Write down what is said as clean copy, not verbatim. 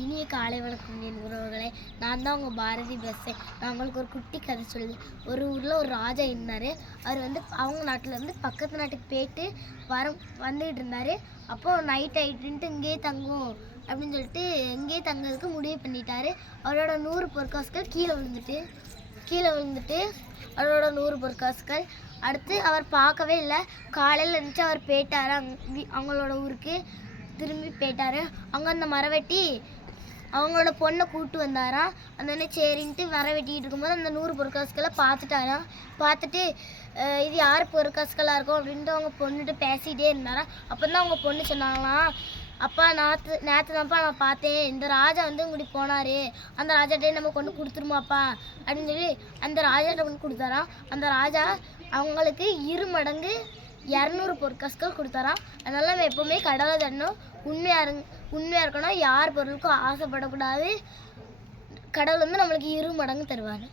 இனிய காலை வணக்கம் உறவுகளே. நான் தான் உங்கள் பாரதி பேசுகிறேன். நான் உங்களுக்கு ஒரு குட்டி கதை சொல்லுது. ஒரு ஊரில் ஒரு ராஜா இருந்தார். அவர் அவங்க நாட்டிலேருந்து பக்கத்து நாட்டுக்கு போயிட்டு வந்துகிட்டு இருந்தார். அப்போது நைட் ஆகிட்டுன்ட்டு இங்கேயே தங்கும் அப்படின்னு சொல்லிட்டு இங்கேயே தங்கிறதுக்கு முடிவு பண்ணிட்டாரு. அவரோட 100 பொற்காசுகள் கீழே விழுந்துட்டு அவரோட 100 பொற்காசுகள் அடுத்து அவர் பார்க்கவே இல்லை. காலையில் இருந்துச்சு அவர் போயிட்டார். அவங்களோட ஊருக்கு திரும்பி போயிட்டார். அங்கே அந்த மரவெட்டி அவங்களோட பொண்ணை கூப்பிட்டு வந்தாராம். அந்த சரின்ட்டு மரம் வெட்டிக்கிட்டு இருக்கும்போது அந்த 100 பொற்காசுகளை பார்த்துட்டாராம். பார்த்துட்டு இது யார் பொற்காசுகளாக இருக்கும் அப்படின்ட்டு அவங்க பொண்ணுகிட்ட பேசிகிட்டே இருந்தாராம். அப்போ தான் அவங்க பொண்ணு சொன்னாங்களாம், அப்பா நேற்று தான்ப்பா நான் பார்த்தேன், இந்த ராஜா இப்படி போனார், அந்த ராஜாட்டே நம்ம கொண்டு கொடுத்துருமாப்பா அப்படின்னு சொல்லி அந்த ராஜாட்ட கொண்டு கொடுத்தாராம். அந்த ராஜா அவங்களுக்கு 2 மடங்கு 200 பொற்காசுகள் கொடுத்தாராம். அதனால நம்ம எப்போவுமே கடவுளை தரணும், உண்மையாக இருக்கணும், யார் பொருளுக்கும் ஆசைப்படக்கூடாது. கடவுள் நம்மளுக்கு 2 மடங்கு தருவார்.